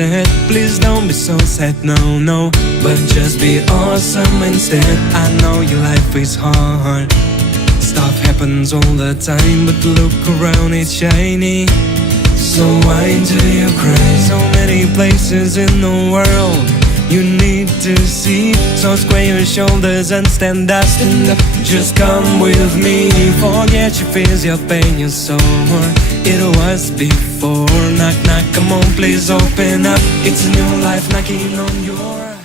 said, please don't be so sad, no, no, but just be awesome instead. I know your life is hard, stuff happens all the time, but look around, it's shiny. So why do you cry? So many places in the world you need to see, so square your shoulders and stand up, stand up. Just come with me, forget your fears, your pain, your sorrow. It was before. Knock, knock, come on, please open up. It's a new life knocking on your